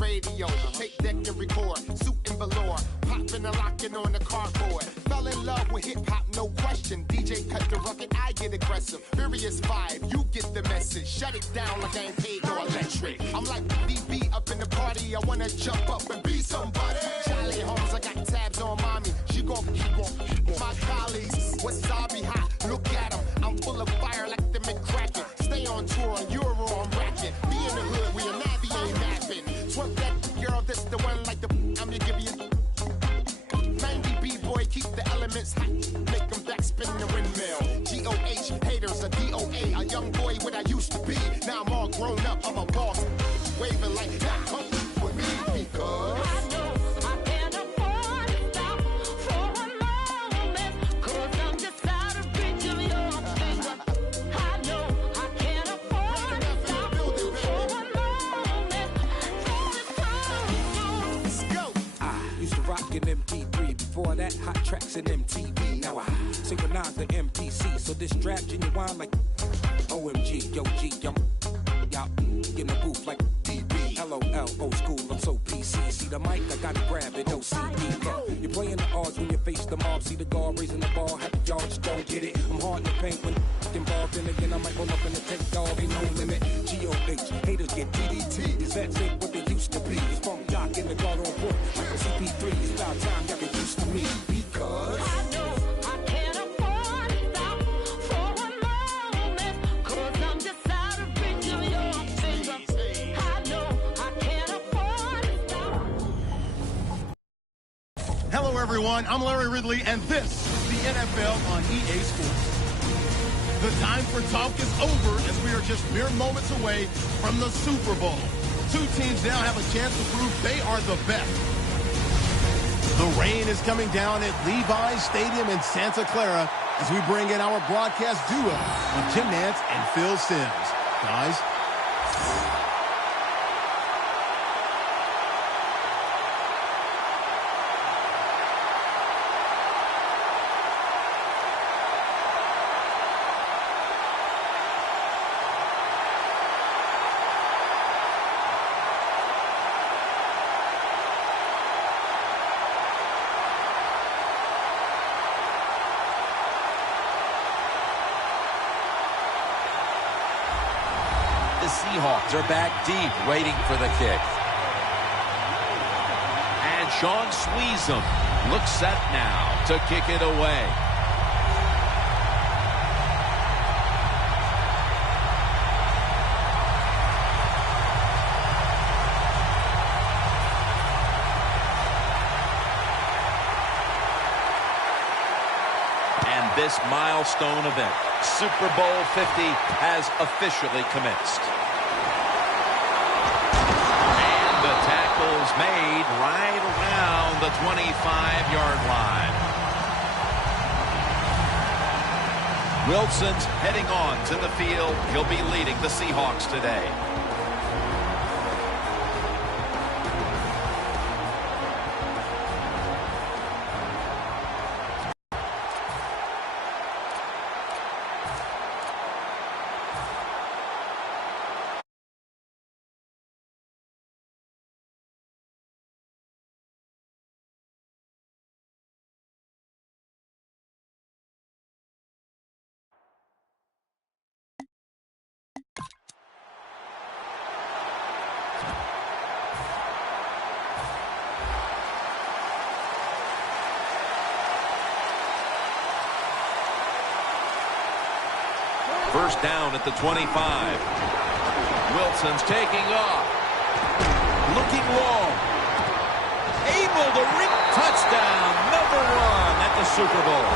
radio. Tape deck and record, suit and velour. Popping and locking on the cardboard. Fell in love with hip-hop, no question. DJ cut the rugged, I get aggressive. Furious vibe, you get the message. Shut it down like I ain't paid no electric. I'm like BB up in the party. I wanna jump up and be somebody. Charlie Holmes, I got tabs on mommy. She gon' my colleagues. Wasabi hot, look at them. I'm full of fire like the McCracken. Stay on tour on Euro, I'm racking. Be in the hood, we a navy ain't napping. Twerk that girl, this the one like the I'm gonna give you 90 B-boy, keep the elements hot. Make them back spin the windmill. G-O-H, haters, a D-O-A. A young boy what I used to be. Now I'm all grown up, I'm a boss. Waving like that, come with me because MP3. Before that, hot tracks and MTV. Now I synchronize the MPC, so this strap genuine like OMG, yo G, y'all in the booth like DB. LOL, old school, I'm so PC. See the mic, I gotta grab it, no CD. You're playing the odds when you face the mob. See the guard raising the ball, happy y'all just don't get it. I'm hard in the paint when involved, and again I might roll up in the tank, dog, ain't no limit. G-O-H, haters get DDT. These vets ain't what they used to be. It's funk jock in the guard on point. Like a CP3, it's about time y'all get used to me. Because I know I can't afford to stop for a moment. Cause I'm just out of reach of your finger. I know I can't afford to stop. Hello everyone, I'm Larry Ridley, and this is the NFL on EA Sports. The time for talk is over as we are just mere moments away from the Super Bowl. Two teams now have a chance to prove they are the best. The rain is coming down at Levi's Stadium in Santa Clara as we bring in our broadcast duo of Jim Nantz and Phil Simms. Guys. Seahawks are back deep, waiting for the kick. And Sean Sweezum looks set now to kick it away. And this milestone event, Super Bowl 50, has officially commenced. Made right around the 25-yard line. Wilson's heading on to the field. He'll be leading the Seahawks today. First down at the 25. Wilson's taking off. Looking long. Able to reach. Touchdown, number 1 at the Super Bowl.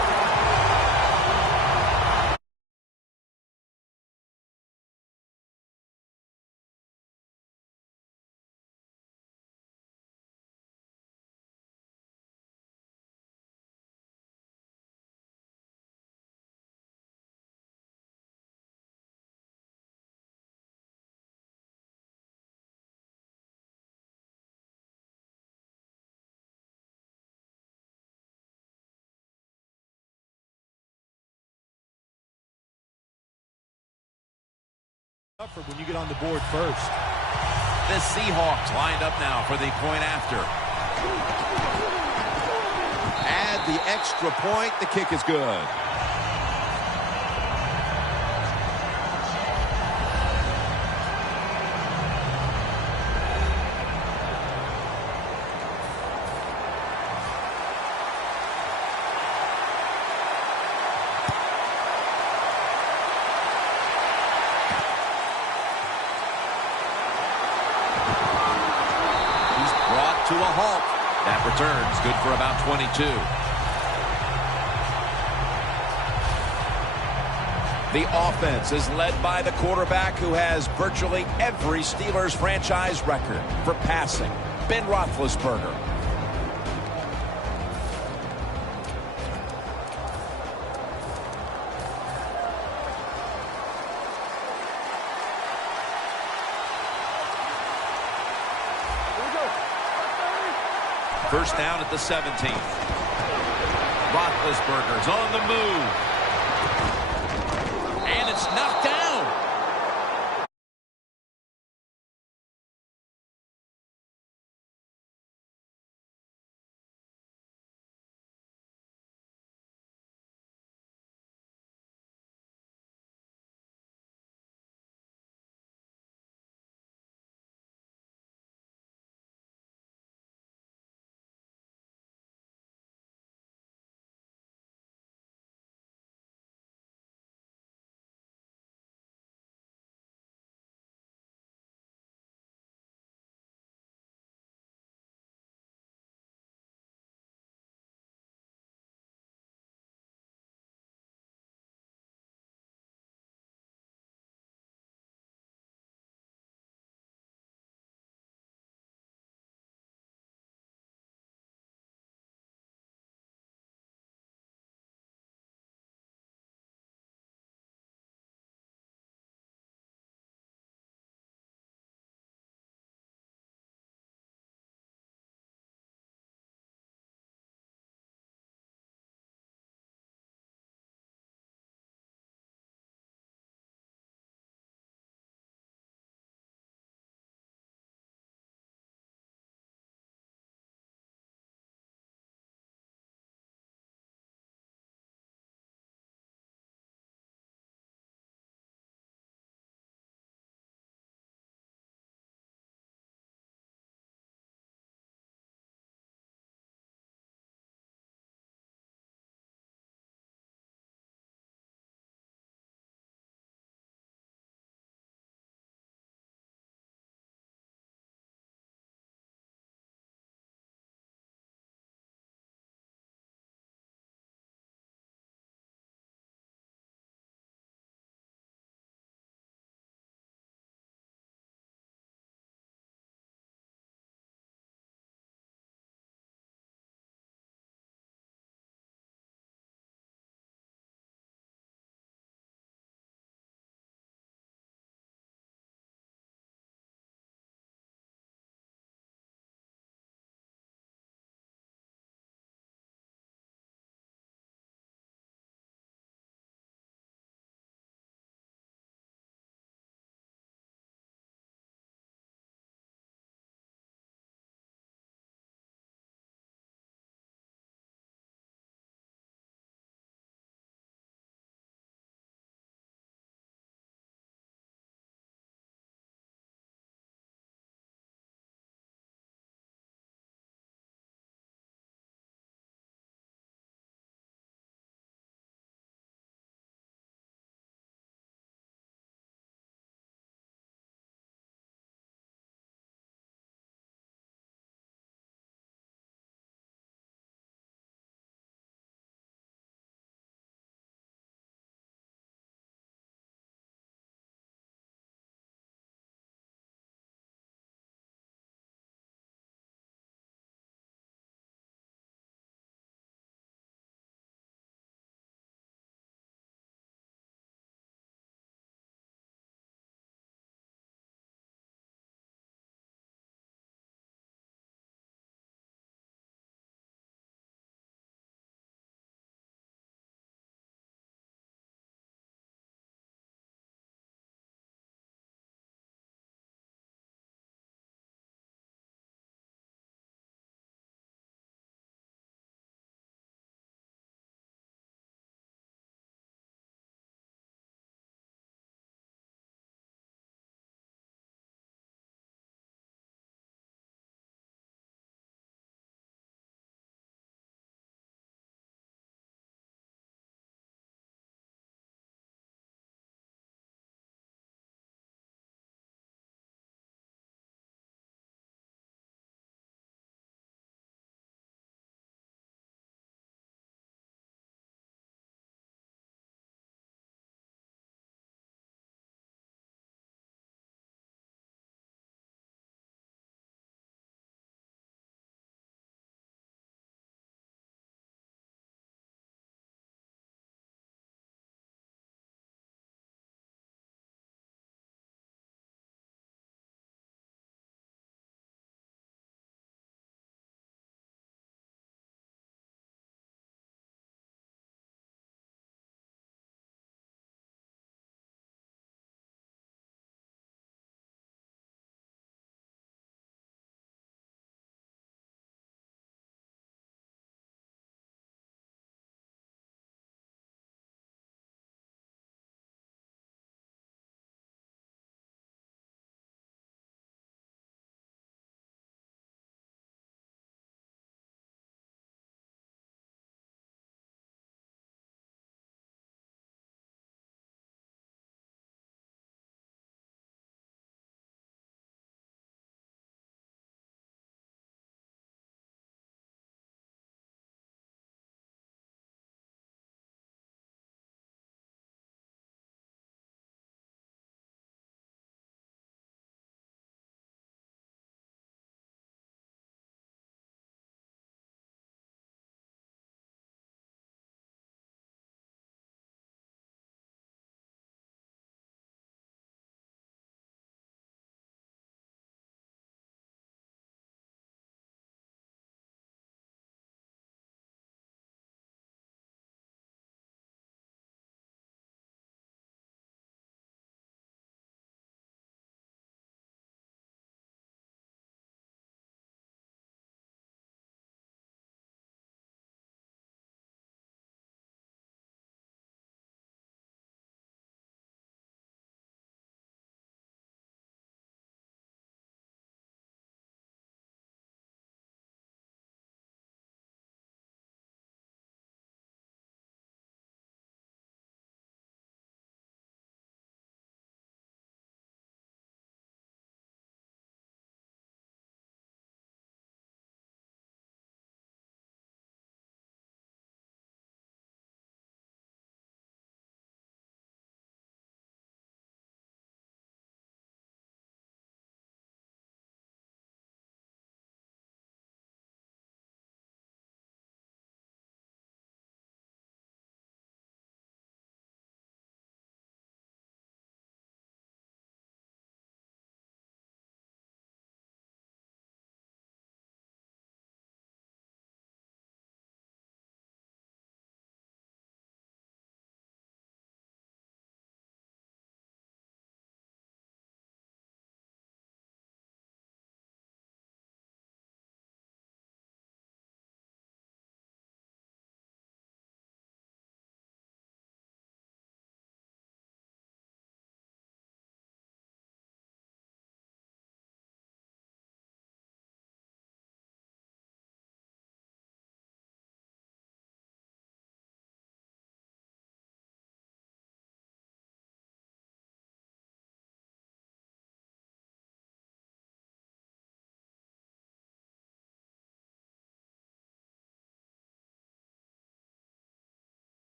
For when you get on the board first. The Seahawks lined up now for the point after. Add the extra point. The kick is good. To a halt. That return's good for about 22. The offense is led by the quarterback who has virtually every Steelers franchise record for passing, Ben Roethlisberger. First down at the 17th. Roethlisberger's on the move. And it's knocked down.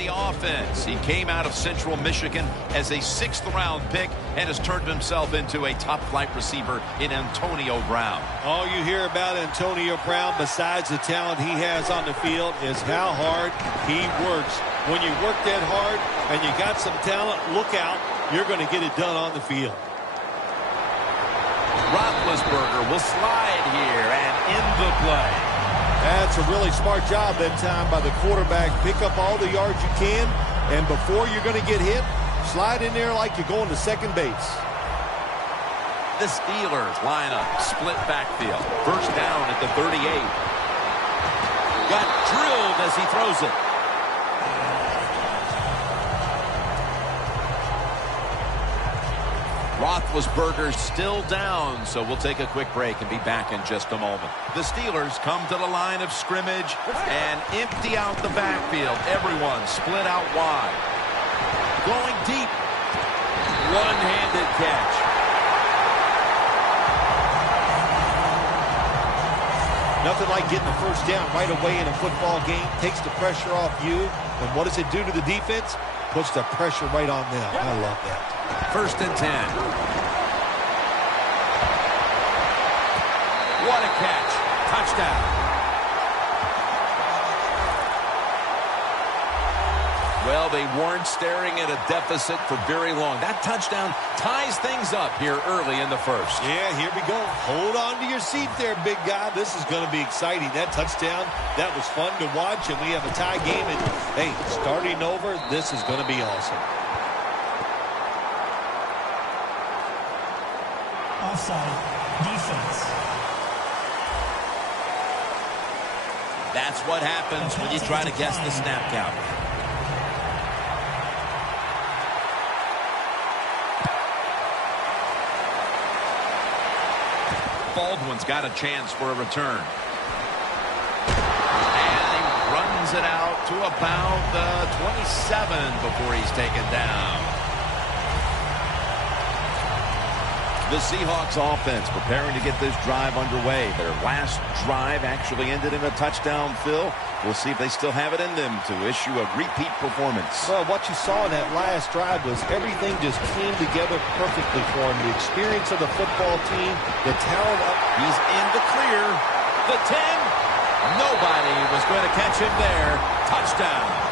the offense. He came out of Central Michigan as a 6th-round pick and has turned himself into a top-flight receiver in Antonio Brown. All you hear about Antonio Brown, besides the talent he has on the field, is how hard he works. When you work that hard and you got some talent, look out. You're going to get it done on the field. Roethlisberger will slide here and end the play. That's a really smart job that time by the quarterback. Pick up all the yards you can, and before you're going to get hit, slide in there like you're going to second base. The Steelers line up, split backfield. First down at the 38. Got drilled as he throws it. Roethlisberger still down, so we'll take a quick break and be back in just a moment. The Steelers come to the line of scrimmage and empty out the backfield. Everyone split out wide. Going deep. One-handed catch. Nothing like getting the first down right away in a football game. Takes the pressure off you. And what does it do to the defense? Puts the pressure right on them. I love that. First and 10. What a catch. Touchdown. Well, they weren't staring at a deficit for very long. That touchdown ties things up here early in the first. Yeah, here we go. Hold on to your seat there, big guy. This is going to be exciting. That touchdown, that was fun to watch, and we have a tie game. And, hey, starting over, this is going to be awesome. Offside, defense. That's what happens when you try to guess the snap count. Baldwin's got a chance for a return. And he runs it out to about the 27 before he's taken down. The Seahawks offense preparing to get this drive underway. Their last drive actually ended in a touchdown, Phil. We'll see if they still have it in them to issue a repeat performance. Well, what you saw in that last drive was everything just came together perfectly for him. The experience of the football team, the talent up. He's in the clear. The 10. Nobody was going to catch him there. Touchdown.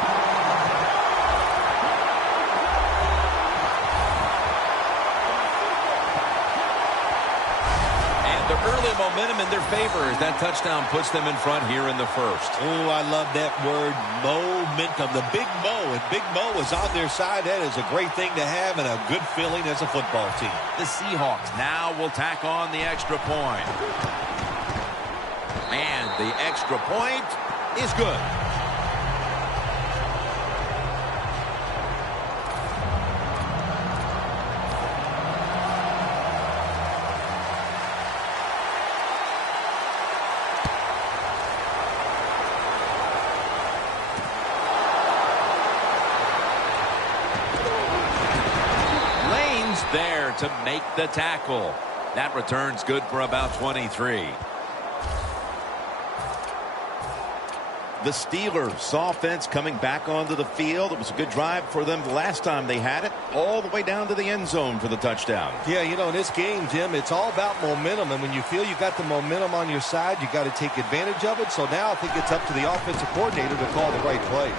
The early momentum in their favor as that touchdown puts them in front here in the first. Oh, I love that word, momentum. The big Mo, and Big Mo is on their side. That is a great thing to have and a good feeling as a football team. The Seahawks now will tack on the extra point. And the extra point is good. There to make the tackle. That return's good for about 23. The Steelers offense coming back onto the field. It was a good drive for them the last time they had it, all the way down to the end zone for the touchdown. Yeah, you know, in this game, Jim, it's all about momentum. And when you feel you got the momentum on your side, you got to take advantage of it. So now I think it's up to the offensive coordinator to call the right plays.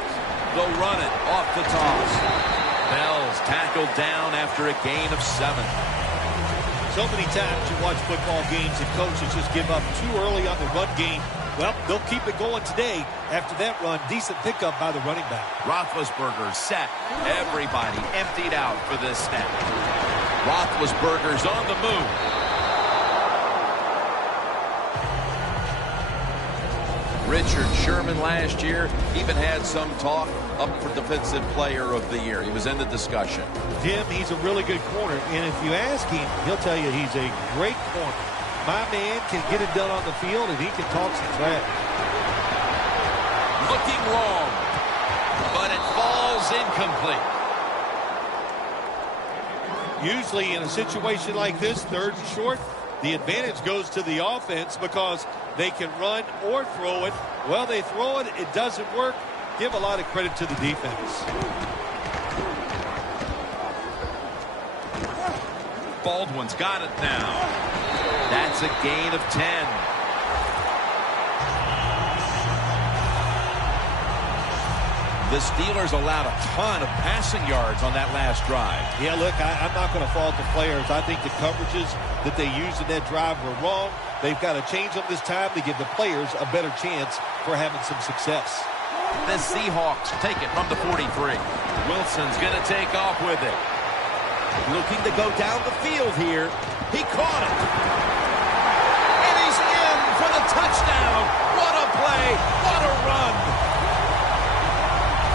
They'll run it off the toss. Bell's tackled down after a gain of 7. So many times you watch football games and coaches just give up too early on the run game. Well, they'll keep it going today. After that run, decent pickup by the running back. Roethlisberger set. Everybody emptied out for this snap. Roethlisberger's on the move. Richard Sherman last year even had some talk up for Defensive Player of the Year. He was in the discussion. Jim, he's a really good corner, and if you ask him, he'll tell you he's a great corner. My man can get it done on the field, and he can talk some trash. Looking long, but it falls incomplete. Usually in a situation like this, 3rd and short, the advantage goes to the offense because they can run or throw it. Well, they throw it, it doesn't work. give a lot of credit to the defense. Baldwin's got it now. That's a gain of 10. The Steelers allowed a ton of passing yards on that last drive. Yeah, look, I'm not going to fault the players. I think the coverages that they used in that drive were wrong. They've got to change them this time to give the players a better chance for having some success. The Seahawks take it from the 43. Wilson's going to take off with it. Looking to go down the field here. He caught it. And he's in for the touchdown. What a play. What a run.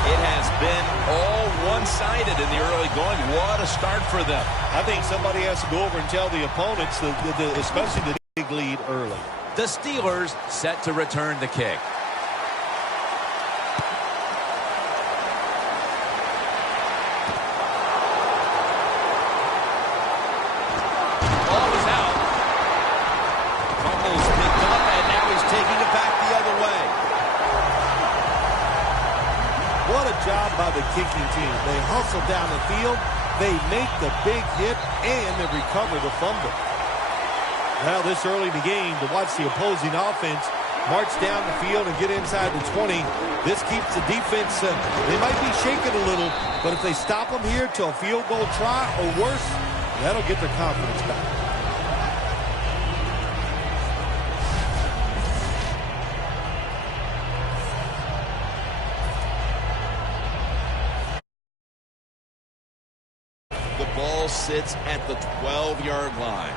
It has been all one-sided in the early going. What a start for them. I think somebody has to go over and tell the opponents, especially the big lead early. The Steelers set to return the kick. Ball is out. Fumbles picked up, and now he's taking it back the other way. What a job by the kicking team. They hustle down the field, they make the big hit, and they recover the fumble. Now this early in the game, to watch the opposing offense march down the field and get inside the 20, this keeps the defense, they might be shaking a little, but if they stop them here to a field goal try or worse, that'll get their confidence back. The ball sits at the 12-yard line.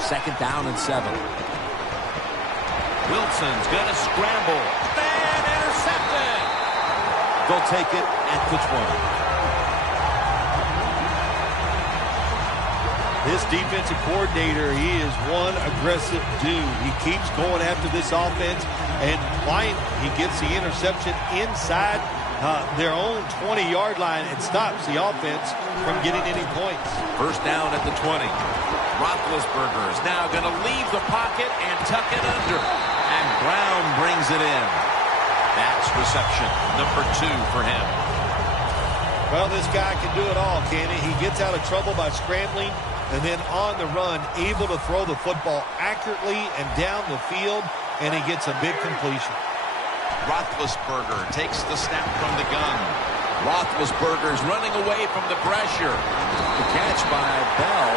Second down and 7. Wilson's going to scramble. And intercepted. They'll take it at the 20. This defensive coordinator, he is one aggressive dude. He keeps going after this offense, and he gets the interception inside their own 20-yard line and stops the offense from getting any points. First down at the 20. Roethlisberger is now going to leave the pocket and tuck it under. And Brown brings it in. That's reception number 2 for him. Well, this guy can do it all, can he? He gets out of trouble by scrambling, and then on the run, able to throw the football accurately and down the field, and he gets a big completion. Roethlisberger takes the snap from the gun. Roethlisberger's running away from the pressure. The catch by Bell.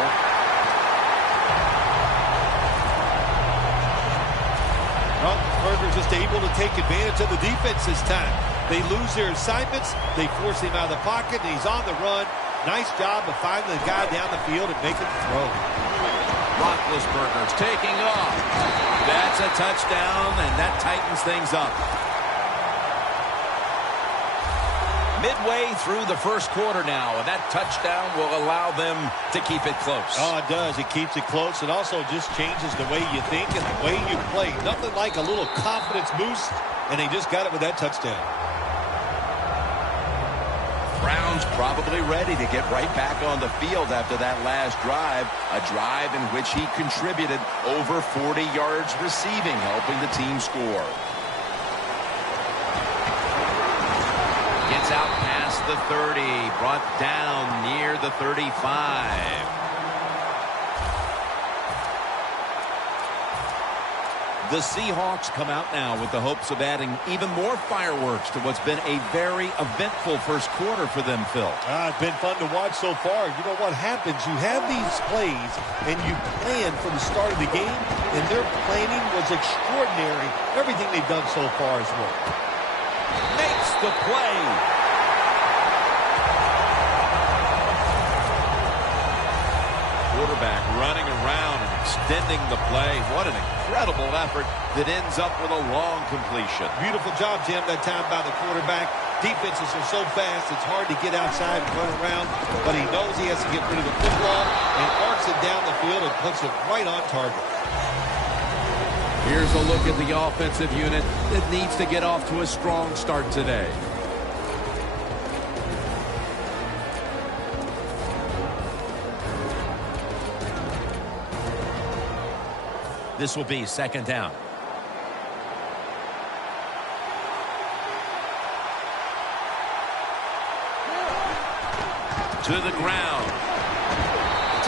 Roethlisberger just able to take advantage of the defense this time. They lose their assignments. They force him out of the pocket, and he's on the run. Nice job of finding the guy down the field and making the throw. Roethlisberger's taking off. That's a touchdown, and that tightens things up. Midway through the first quarter now, and that touchdown will allow them to keep it close. Oh, it does. It keeps it close. It also just changes the way you think and the way you play. Nothing like a little confidence boost, and they just got it with that touchdown. Brown's probably ready to get right back on the field after that last drive, a drive in which he contributed over 40 yards receiving, helping the team score. Gets out past the 30, brought down near the 35. The Seahawks come out now with the hopes of adding even more fireworks to what's been a very eventful first quarter for them, Phil. It's been fun to watch so far. You know what happens? You have these plays, and you plan for the start of the game, and their planning was extraordinary. Everything they've done so far has worked. Makes the play. Quarterback running around and extending the play. What an incredible effort that ends up with a long completion. Beautiful job, Jim, that time by the quarterback. Defenses are so fast, it's hard to get outside and run around, but he knows he has to get rid of the football and arcs it down the field and puts it right on target. Here's a look at the offensive unit that needs to get off to a strong start today. This will be second down. to the ground.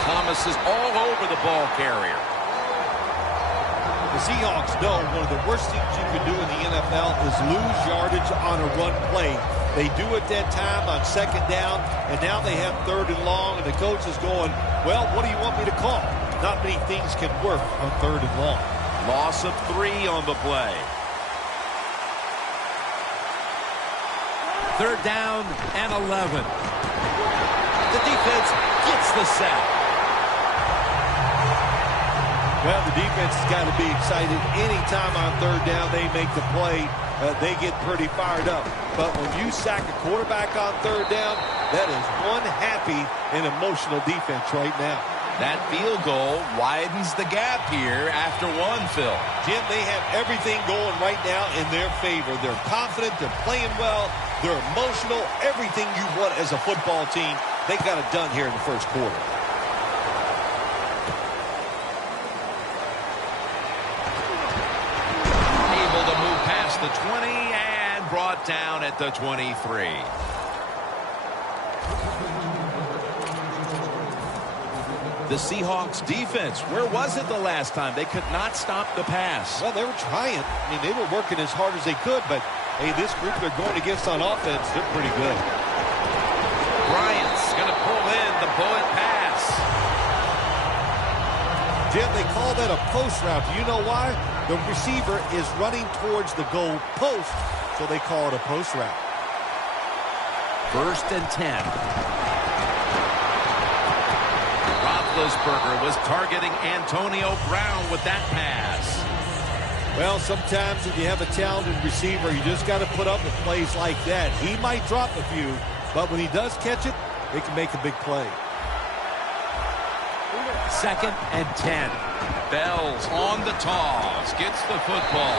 Thomas is all over the ball carrier. The Seahawks know one of the worst things you can do in the NFL is lose yardage on a run play. They do it that time on second down, and now they have third and long, and the coach is going, well, what do you want me to call? Not many things can work on third and long. Loss of 3 on the play. Third down and 11. The defense gets the sack. Well, the defense has got to be excited. Anytime on third down they make the play, they get pretty fired up. But when you sack a quarterback on third down, that is one happy and emotional defense right now. That field goal widens the gap here after 1, Phil. Jim, they have everything going right now in their favor. They're confident, they're playing well, they're emotional. Everything you want as a football team, they got it done here in the first quarter. The 20 and brought down at the 23. The Seahawks defense, where was it the last time? They could not stop the pass. Well, they were trying. I mean, they were working as hard as they could, but hey, this group they're going against on offense, they're pretty good. Bryant's going to pull in the bullet pass. Jim, they call that a post route. Do you know why? The receiver is running towards the goal post, so they call it a post route. 1st and 10. Roethlisberger was targeting Antonio Brown with that pass. Well, sometimes if you have a talented receiver, you just got to put up with plays like that. He might drop a few, but when he does catch it, they can make a big play. 2nd and 10. Bell's on the toss, gets the football.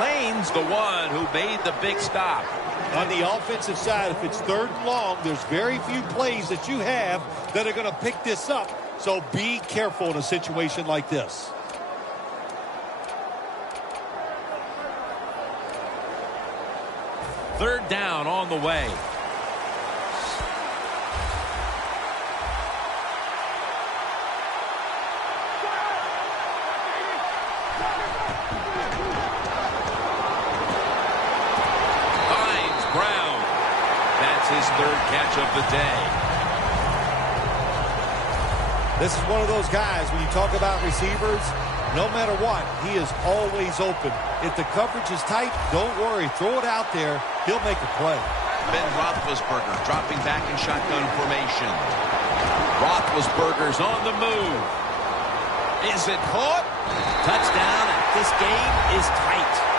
Lane's the one who made the big stop. On the offensive side, if it's third and long, there's very few plays that you have that are going to pick this up. So be careful in a situation like this. Third down on the way. His third catch of the day. This is one of those guys, when you talk about receivers, no matter what, he is always open. If the coverage is tight, don't worry. Throw it out there. He'll make a play. Ben Roethlisberger dropping back in shotgun formation. Roethlisberger's on the move. Is it caught? Touchdown, and this game is tight.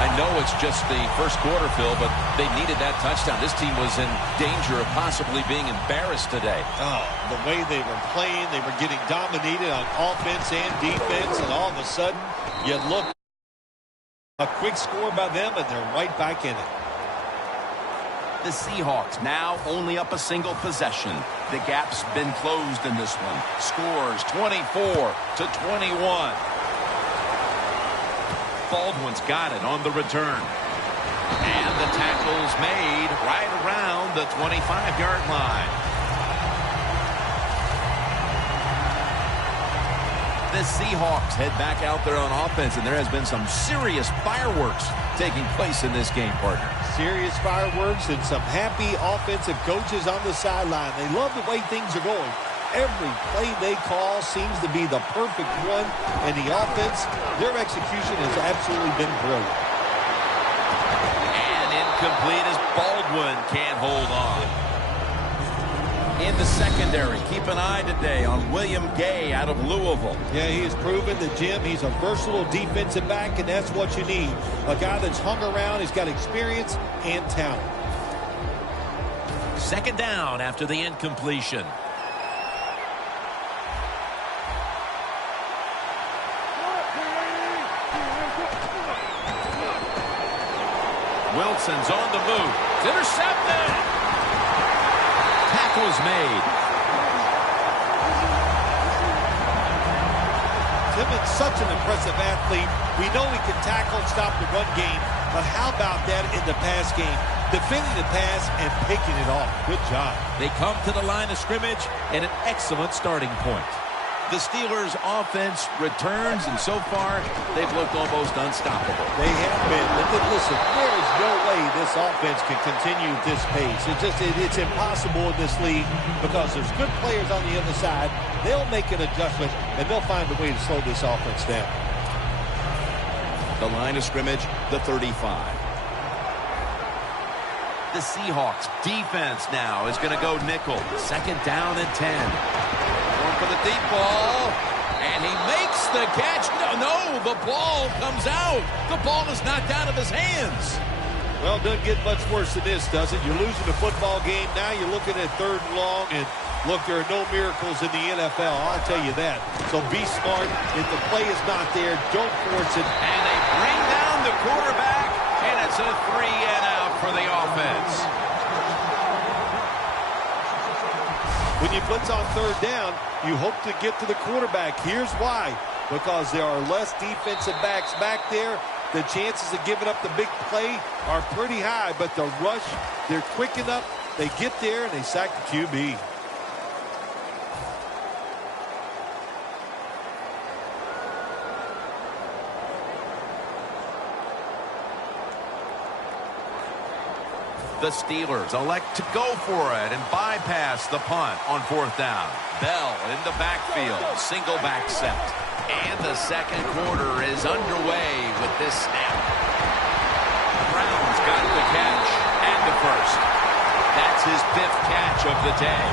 I know it's just the first quarter, Phil, but they needed that touchdown. This team was in danger of possibly being embarrassed today. Oh, the way they were playing, they were getting dominated on offense and defense, and all of a sudden, you look, a quick score by them, and they're right back in it. The Seahawks now only up a single possession. The gap's been closed in this one. Scores 24-21. Baldwin's got it on the return. And the tackle's made right around the 25-yard line. The Seahawks head back out there on offense, and there has been some serious fireworks taking place in this game, partner. Serious fireworks and some happy offensive coaches on the sideline. They love the way things are going. Every play they call seems to be the perfect one, and the offense, their execution has absolutely been brilliant. And incomplete as Baldwin can't hold on. In the secondary, keep an eye today on William Gay out of Louisville. Yeah, he has proven that, Jim, he's a versatile defensive back, and that's what you need. A guy that's hung around, he's got experience and talent. 2nd down after the incompletion. Wilson's on the move. It's intercepted. Tackle's made. Timmons, such an impressive athlete. We know he can tackle and stop the run game, but how about that in the pass game? defending the pass and picking it off. Good job. They come to the line of scrimmage at an excellent starting point. The Steelers' offense returns, and so far, they've looked almost unstoppable. They have been. But listen, there is no way this offense can continue at this pace. It's impossible in this league because there's good players on the other side. They'll make an adjustment, and they'll find a way to slow this offense down. The line of scrimmage, the 35. The Seahawks defense now is going to go nickel. 2nd down and 10. Going for the deep ball. And he makes the catch. No, the ball comes out. The ball is knocked out of his hands. Well, it doesn't get much worse than this, does it? You're losing the football game. Now you're looking at 3rd and long. And look, there are no miracles in the NFL. I'll tell you that. So be smart. If the play is not there, don't force it. And they bring down the quarterback. And it's a 3-and-out for the offense. When you blitz on 3rd down, you hope to get to the quarterback. Here's why. Because there are less defensive backs back there. The chances of giving up the big play are pretty high. But the rush, they're quick enough. They get there and they sack the QB. The Steelers elect to go for it and bypass the punt on 4th down. Bell in the backfield, single back set. And the second quarter is underway with this snap. Brown's got the catch and the first. That's his 5th catch of the day.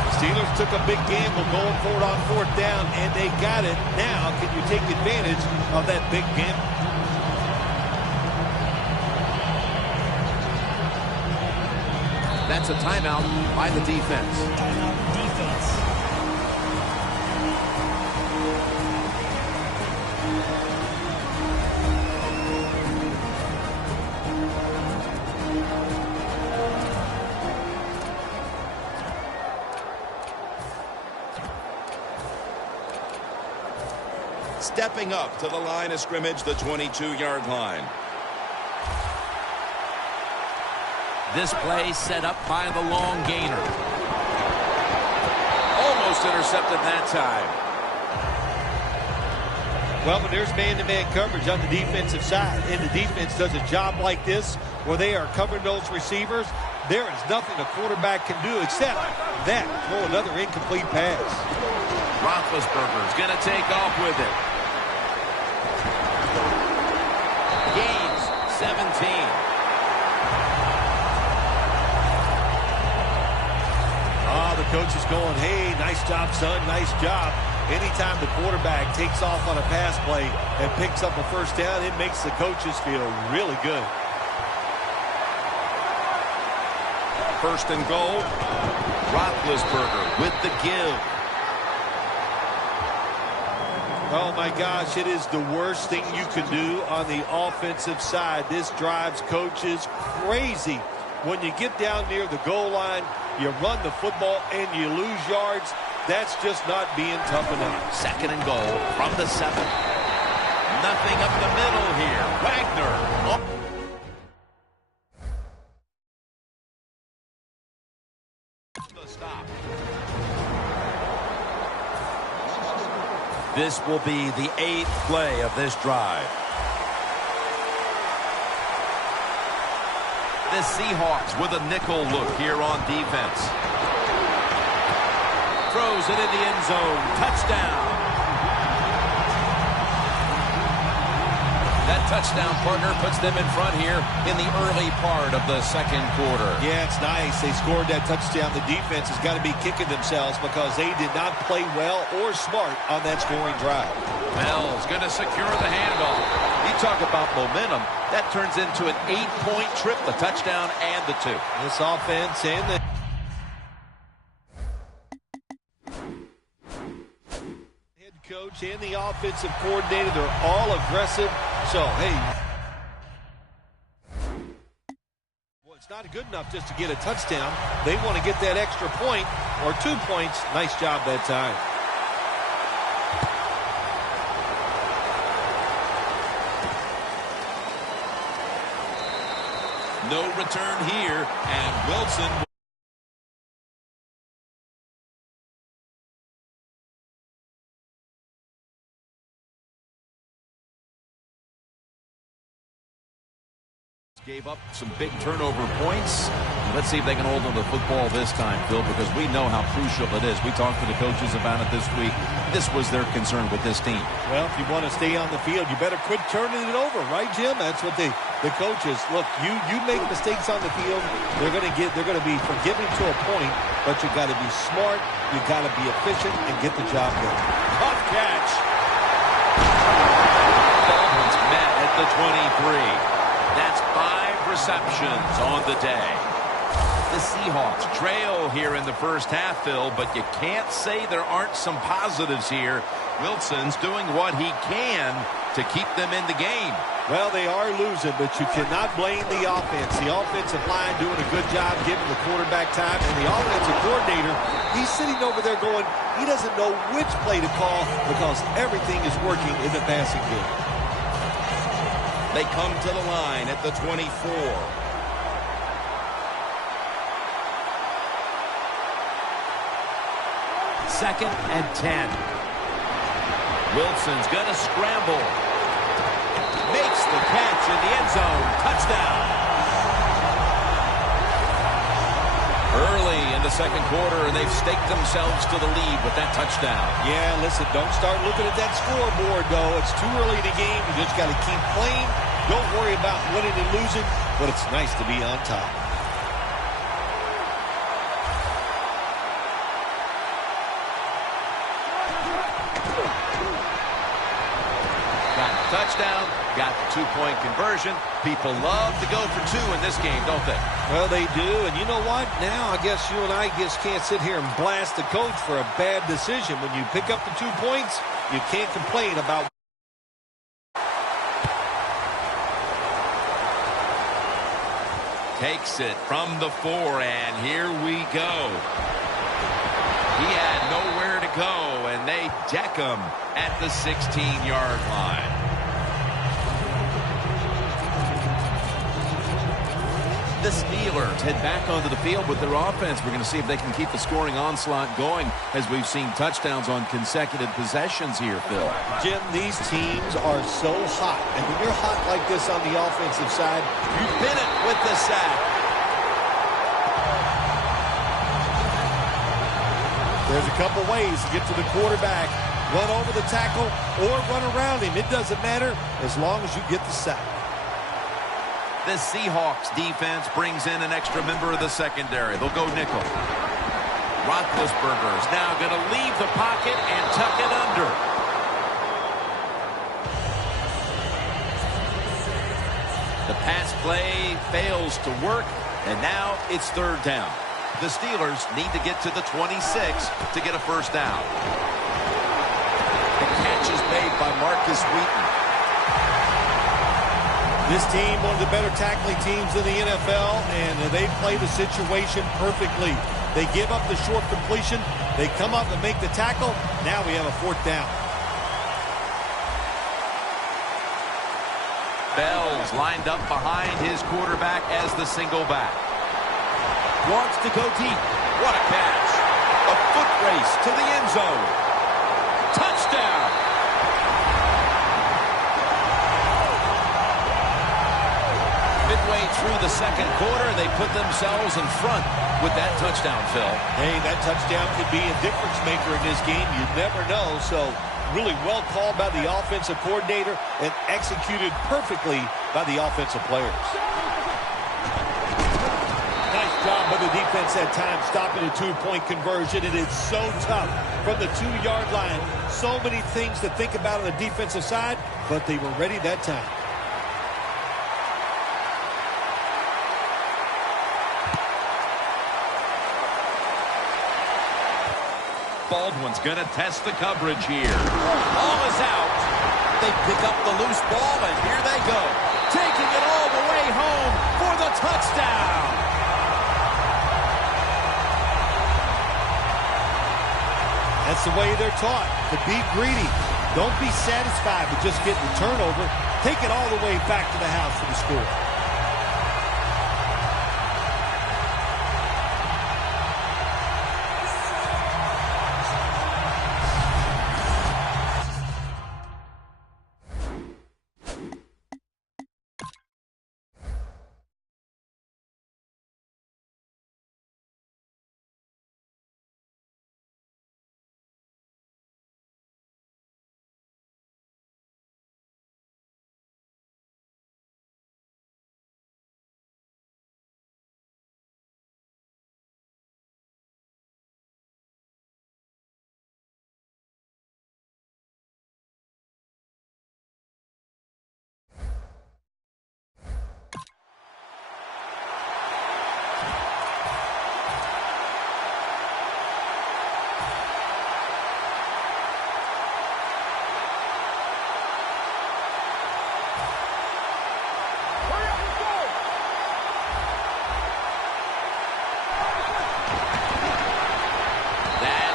The Steelers took a big gamble going for it on 4th down, and they got it. Now, can you take advantage of that big gamble? That's a timeout by the defense. Timeout defense. Stepping up to the line of scrimmage, the 22-yard line. This play set up by the long gainer. Almost intercepted that time. Well, but there's man-to-man coverage on the defensive side, and the defense does a job like this where they are covering those receivers. There is nothing a quarterback can do except that, throw another incomplete pass. Roethlisberger's going to take off with it. Gains 17. The coach is going, hey, nice job, son, nice job. Anytime the quarterback takes off on a pass play and picks up a 1st down, it makes the coaches feel really good. 1st and goal. Roethlisberger with the give. Oh, my gosh, it is the worst thing you can do on the offensive side. This drives coaches crazy. When you get down near the goal line, you run the football and you lose yards. That's just not being tough enough. 2nd and goal from the 7. Nothing up the middle here. Wagner. The stop. This will be the 8th play of this drive. The Seahawks with a nickel look here on defense. Throws it in the end zone. Touchdown. That touchdown, partner, puts them in front here in the early part of the 2nd quarter. Yeah, it's nice. They scored that touchdown. The defense has got to be kicking themselves because they did not play well or smart on that scoring drive. Bell's going to secure the handoff. You talk about momentum. That turns into an 8-point trip, the touchdown and the 2. This offense and the head coach and the offensive coordinator, they're all aggressive. So, hey, well, it's not good enough just to get a touchdown. They want to get that extra point or 2 points. Nice job that time. No return here, and Wilson gave up some big turnover points. Let's see if they can hold on to the football this time, Phil, because we know how crucial it is. We talked to the coaches about it this week. This was their concern with this team. Well, if you want to stay on the field, you better quit turning it over, right, Jim? That's what the coaches look. You make mistakes on the field, they're going to be forgiving to a point, but you got to be smart, you got to be efficient, and get the job done. Tough catch. Baldwin's met at the 23. That's 5 receptions on the day. The Seahawks trail here in the first half, Phil, but you can't say there aren't some positives here. Wilson's doing what he can to keep them in the game. Well, they are losing, but you cannot blame the offense. The offensive line doing a good job giving the quarterback time, and the offensive coordinator, he's sitting over there going, he doesn't know which play to call because everything is working in the passing game. They come to the line at the 24. Second and 10. Wilson's going to scramble. Makes the catch in the end zone. Touchdown. Early in the second quarter, and they've staked themselves to the lead with that touchdown. Yeah, listen, don't start looking at that scoreboard, though. It's too early in the game. You just got to keep playing. Don't worry about winning and losing, but it's nice to be on top. Got the touchdown, got the 2-point conversion. People love to go for 2 in this game, don't they? Well, they do, and you know what? Now I guess you and I just can't sit here and blast the coach for a bad decision. When you pick up the 2 points, you can't complain about. Takes it from the 4, and here we go. He had nowhere to go, and they deck him at the 16-yard line. The Steelers head back onto the field with their offense. We're going to see if they can keep the scoring onslaught going as we've seen touchdowns on consecutive possessions here, Phil. Jim, these teams are so hot. And when you're hot like this on the offensive side, you pin it with the sack. There's a couple ways to get to the quarterback. Run over the tackle or run around him. It doesn't matter as long as you get the sack. The Seahawks defense brings in an extra member of the secondary. They'll go nickel. Roethlisberger's now going to leave the pocket and tuck it under. The pass play fails to work, and now it's 3rd down. The Steelers need to get to the 26 to get a first down. The catch is made by Marcus Wheaton. This team, one of the better tackling teams in the NFL, and they play the situation perfectly. They give up the short completion. They come up and make the tackle. Now we have a 4th down. Bell's lined up behind his quarterback as the single back. Wants to go deep. What a catch. A foot race to the end zone. Touchdown. Midway through the second quarter, they put themselves in front with that touchdown, Phil. Hey, that touchdown could be a difference maker in this game. You never know. So really well called by the offensive coordinator and executed perfectly by the offensive players. Nice job by the defense that time, stopping a 2-point conversion. It is so tough from the 2-yard line. So many things to think about on the defensive side, but they were ready that time. Baldwin's going to test the coverage here. Ball is out. They pick up the loose ball, and here they go. Taking it all the way home for the touchdown. That's the way they're taught, to be greedy. Don't be satisfied with just getting the turnover. Take it all the way back to the house for the score.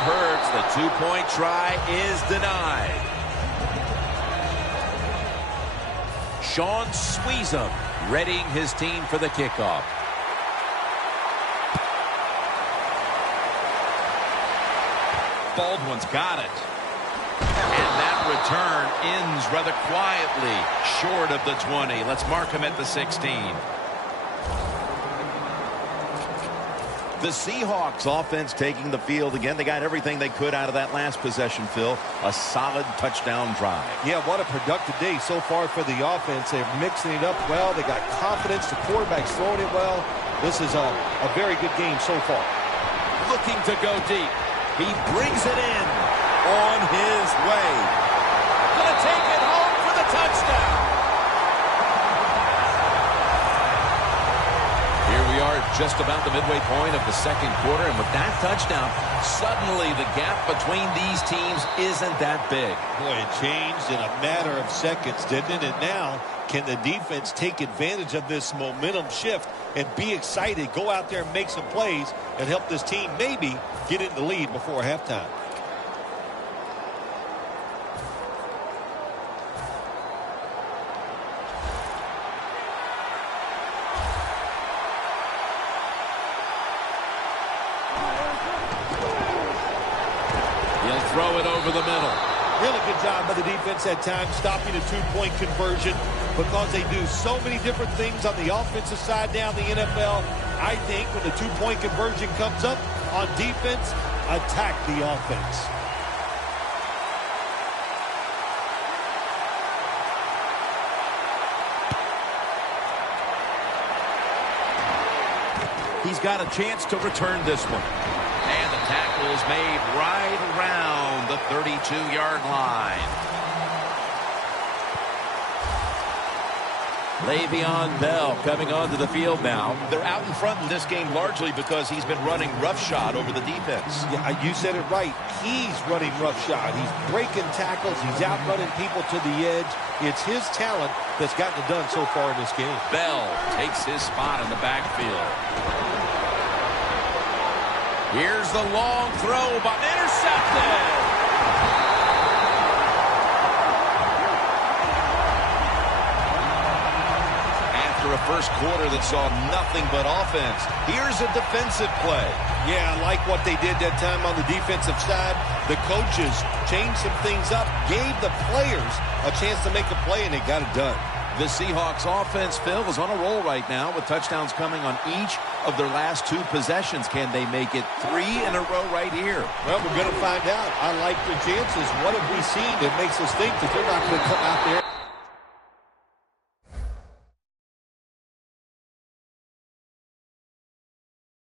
hurts. The two-point try is denied. Sean Sweezum readying his team for the kickoff. Baldwin's got it. And that return ends rather quietly, short of the 20. Let's mark him at the 16. The Seahawks offense taking the field again. They got everything they could out of that last possession, Phil. A solid touchdown drive. Yeah, what a productive day so far for the offense. They're mixing it up well. They got confidence. The quarterback's throwing it well. This is a very good game so far. Looking to go deep. He brings it in on his way. Gonna take it home for the touchdown. Here we are just about the midway point of the second quarter, and with that touchdown, suddenly the gap between these teams isn't that big. Boy, it changed in a matter of seconds, didn't it? And now, can the defense take advantage of this momentum shift and be excited, go out there and make some plays and help this team maybe get in the lead before halftime? He'll throw it over the middle. Really good job by the defense at times, stopping a two-point conversion, because they do so many different things on the offensive side down the NFL. I think when the two-point conversion comes up on defense, attack the offense. He's got a chance to return this one. And the tackle is made right around the 32-yard line. Le'Veon Bell coming onto the field now. They're out in front in this game largely because he's been running roughshod over the defense. Yeah, you said it right. He's running roughshod. He's breaking tackles. He's outrunning people to the edge. It's his talent that's gotten it done so far in this game. Bell takes his spot in the backfield. Here's the long throw, but intercepted. After a first quarter that saw nothing but offense, here's a defensive play. Yeah, I like what they did that time on the defensive side. The coaches changed some things up, gave the players a chance to make a play, and they got it done. The Seahawks offense, Phil, is on a roll right now with touchdowns coming on each of their last two possessions. Can they make it 3 in a row right here? Well, we're going to find out. I like their chances. What have we seen that makes us think that they're not going to come out there